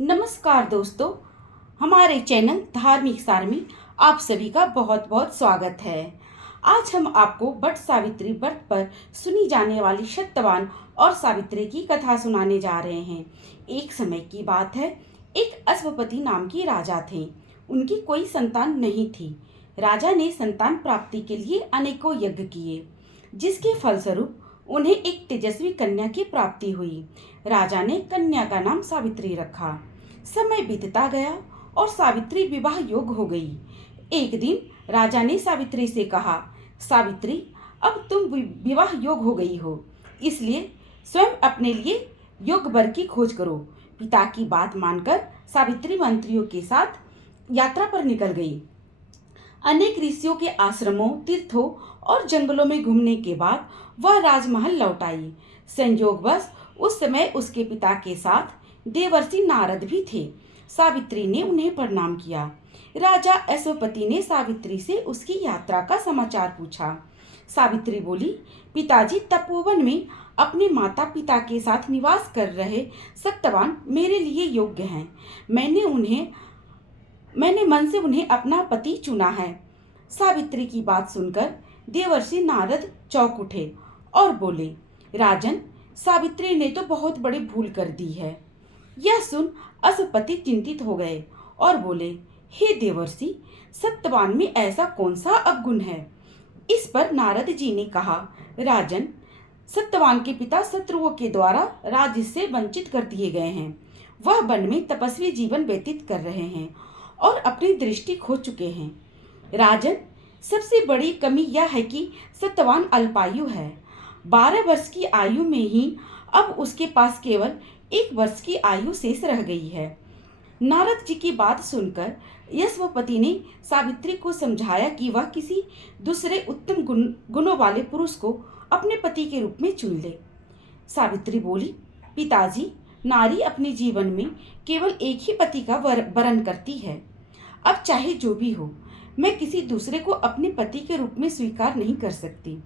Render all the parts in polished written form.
नमस्कार दोस्तों, हमारे चैनल धार्मिक सार में आप सभी का बहुत बहुत स्वागत है। आज हम आपको वट सावित्री व्रत पर सुनी जाने वाली सत्यवान और सावित्री की कथा सुनाने जा रहे हैं। एक समय की बात है, एक अश्वपति नाम की राजा थे। उनकी कोई संतान नहीं थी। राजा ने संतान प्राप्ति के लिए अनेकों यज्ञ किए, जिसके फलस्वरूप उन्हें एक तेजस्वी कन्या की प्राप्ति हुई। राजा ने कन्या का नाम सावित्री रखा। समय बीतता गया और सावित्री विवाह योग्य हो गई। एक दिन राजा ने सावित्री से कहा, सावित्री, अब तुम विवाह योग्य हो गई हो, इसलिए स्वयं अपने लिए योग्य वर की खोज करो। पिता की बात मानकर सावित्री मंत्रियों के साथ यात्रा पर निकल गई। अनेक ऋषियों के आश्रमों, तीर्थों और जंगलों में घूमने के बाद वह राजमहल लौट आई। संयोगवश उस समय उसके पिता के साथ देवर्षि नारद भी थे। सावित्री ने उन्हें प्रणाम किया। राजा अश्वपति ने सावित्री से उसकी यात्रा का समाचार पूछा। सावित्री बोली, पिताजी, तपोवन में अपने माता पिता के साथ निवास कर रहे सत्यवान मेरे लिए योग्य हैं। मैंने मन से उन्हें अपना पति चुना है। सावित्री की बात सुनकर देवर्षि नारद चौंक उठे और बोले, राजन, सावित्री ने तो बहुत बड़ी भूल कर दी है। यह सुन अश्वपति चिंतित हो गए और बोले, हे देवर्षि, सत्यवान में ऐसा कौन सा अवगुण है? इस पर नारद जी ने कहा, राजन, सत्यवान के पिता शत्रुओं के द्वारा राज्य से वंचित कर दिए गए हैं। वह वन में तपस्वी जीवन व्यतीत कर रहे हैं और अपनी दृष्टि खो चुके हैं। राजन, सबसे बड़ी कमी यह है कि सत्यवान अल्पायु है। 12 वर्ष की आयु में ही अब उसके पास केवल 1 वर्ष की आयु शेष रह गई है। नारद जी की बात सुनकर यशवपति ने सावित्री को समझाया कि वह किसी दूसरे उत्तम गुणों वाले पुरुष को अपने पति के रूप में चुन ले। सावित्री बोली, पिताजी, नारी अपने जीवन में केवल एक ही पति का वरण करती है। अब चाहे जो भी हो, मैं किसी दूसरे को अपने पति के रूप में स्वीकार नहीं कर सकती।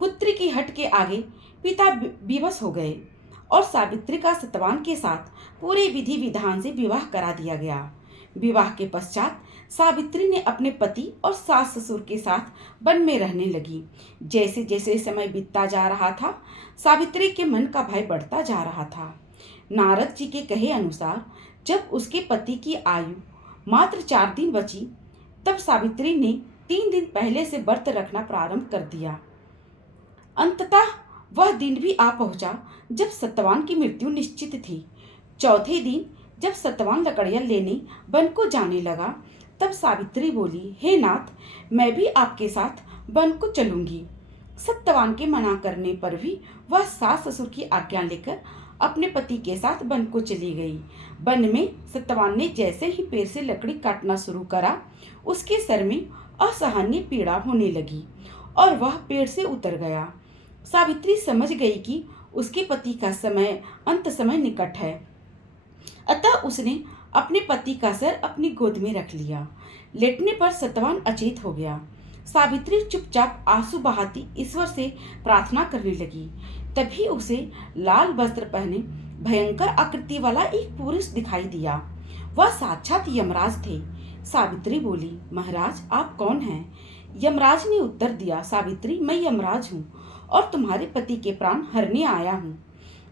पुत्री की हट के आगे पिता विवश हो गए और सावित्री का सत्यवान के साथ पूरे विधि विधान से विवाह करा दिया गया। विवाह के पश्चात सावित्री ने अपने पति और सास ससुर के साथ वन में रहने लगी। जैसे जैसे समय बीतता जा रहा था, सावित्री के मन का भय बढ़ता जा रहा था। नारद जी के कहे अनुसार जब उसके पति की आयु मात्र 4 दिन बची, तब सावित्री ने 3 दिन पहले से व्रत रखना प्रारंभ कर दिया। अंततः वह दिन भी आ पहुंचा जब सत्यवान की मृत्यु निश्चित थी। चौथे दिन जब सत्यवान लकड़ियां लेने वन को जाने लगा, तब सावित्री बोली, हे नाथ, मैं भी आपके साथ वन को चलूंगी। सत्यवान के मना करने पर भी वह सास ससुर की आज्ञा लेकर अपने पति के साथ वन को चली गई। वन में सत्यवान ने जैसे ही पेड़ से लकड़ी काटना शुरू करा, उसके सर में असहनीय पीड़ा होने लगी और वह पेड़ से उतर गया। सावित्री समझ गई कि उसके पति का अंत समय निकट है। अतः उसने अपने पति का सर अपनी गोद में रख लिया। लेटने पर सत्यवान अचेत हो गया। सावित्री चुपचाप आंसू बहाती ईश्वर से प्रार्थना करने लगी। तभी उसे लाल वस्त्र पहने भयंकर आकृति वाला एक पुरुष दिखाई दिया। वह साक्षात यमराज थे। सावित्री बोली, महाराज, आप कौन हैं? यमराज ने उत्तर दिया, सावित्री, मैं यमराज हूँ और तुम्हारे पति के प्राण हरने आया हूँ।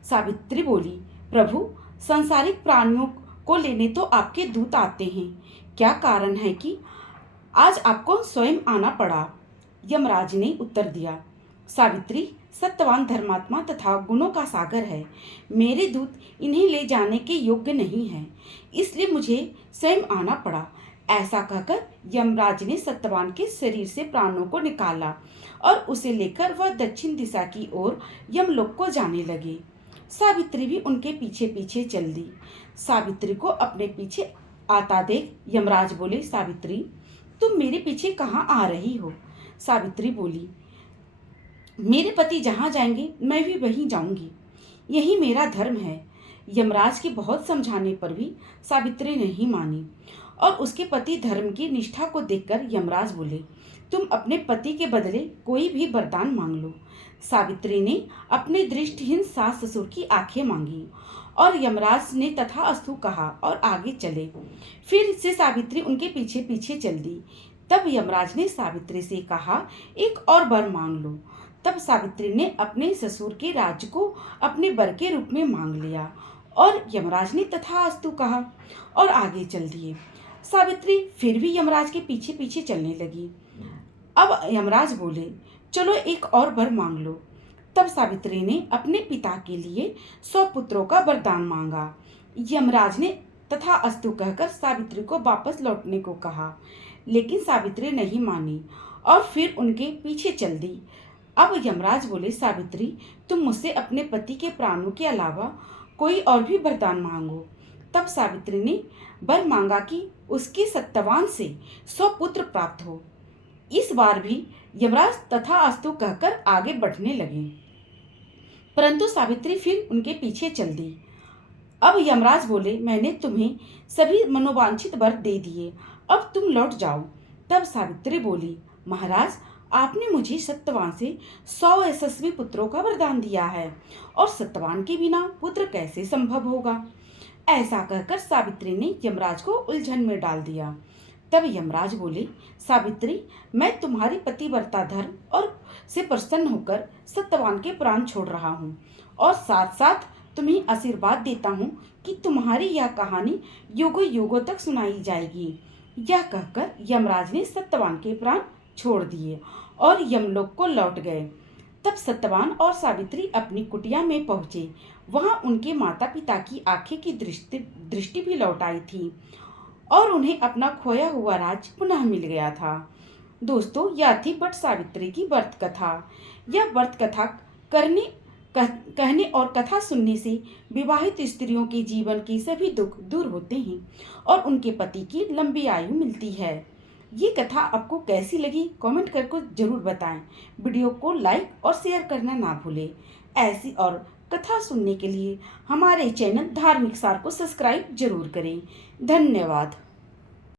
सावित्री बोली, प्रभु, सांसारिक प्राणियों को लेने तो आपके दूत आते हैं, क्या कारण है कि आज आपको स्वयं आना पड़ा? यमराज ने उत्तर दिया, सावित्री, सत्यवान धर्मात्मा तथा गुणों का सागर है। मेरे दूत इन्हें ले जाने के योग्य नहीं है, इसलिए मुझे स्वयं आना पड़ा। ऐसा कहकर यमराज ने सत्यवान के शरीर से प्राणों को निकाला और उसे लेकर वह दक्षिण दिशा की ओर यमलोक को जाने लगे। सावित्री भी उनके पीछे पीछे चल दी। सावित्री को अपने पीछे आता देख यमराज बोले, सावित्री, तुम मेरे पीछे कहाँ आ रही हो? सावित्री बोली, मेरे पति जहाँ जाएंगे मैं भी वहीं जाऊंगी, यही मेरा धर्म है। यमराज के बहुत समझाने पर भी सावित्री नहीं मानी और उसके पति धर्म की निष्ठा को देखकर यमराज बोले, तुम अपने पति के बदले कोई भी वरदान मांग लो। सावित्री ने अपने दृष्टिहीन सास ससुर की आंखें मांगी और यमराज ने तथास्तु कहा और आगे चले। फिर से सावित्री उनके पीछे पीछे चल दी। तब यमराज ने सावित्री से कहा, एक और वर मांग लो। तब सावित्री ने अपने ससुर के राज्य को अपने वर के रूप में मांग लिया और यमराज ने तथास्तु कहा और आगे चल दिए। सावित्री फिर भी यमराज के पीछे पीछे चलने लगी। अब यमराज बोले, चलो एक और वर मांग लो। तब सावित्री ने अपने पिता के लिए 100 पुत्रों का वरदान मांगा। यमराज ने तथास्तु कहकर सावित्री को वापस लौटने को कहा, लेकिन सावित्री नहीं मानी और फिर उनके पीछे चल दी। अब यमराज बोले, सावित्री तुम मुझसे अपने पति के प्राणों के अलावा कोई और भी वरदान मांगो। तब सावित्री ने वर मांगा कि उसके सत्यवान से 100 पुत्र प्राप्त हो। इस बार भी यमराज तथास्तु कहकर आगे बढ़ने लगे, परंतु सावित्री फिर उनके पीछे चल दी। अब यमराज बोले, मैंने तुम्हें सभी मनोवांछित वर दे दिए, अब तुम लौट जाओ। तब सावित्री बोली, महाराज आपने मुझे सत्यवान से 100 यशस्वी पुत्रों का वरदान दिया है और सत्यवान के बिना पुत्र कैसे संभव होगा। ऐसा कहकर सावित्री ने यमराज को उलझन में डाल दिया। तब यमराज बोले, सावित्री मैं तुम्हारी पतिव्रता धर्म और से प्रसन्न होकर सत्यवान के प्राण छोड़ रहा हूँ और साथ साथ तुम्हें आशीर्वाद देता हूँ कि तुम्हारी यह कहानी युगों युगों तक सुनाई जाएगी। यह कहकर यमराज ने सत्यवान के प्राण छोड़ दिए और यमलोक को लौट गए। तब सत्यवान और सावित्री अपनी कुटिया में पहुंचे। वहां उनके माता पिता की आंखें की दृष्टि भी लौट आई थी और उन्हें अपना खोया हुआ राज पुनः मिल गया था। दोस्तों, यह थी वट सावित्री की व्रत कथा। यह व्रत कथा कहने और कथा सुनने से विवाहित स्त्रियों के जीवन के सभी दुख दूर होते हैं और उनके पति की लंबी आयु मिलती है। ये कथा आपको कैसी लगी कमेंट करके जरूर बताएं। वीडियो को लाइक और शेयर करना ना भूलें। ऐसी और कथा सुनने के लिए हमारे चैनल धार्मिक सार को सब्सक्राइब जरूर करें। धन्यवाद।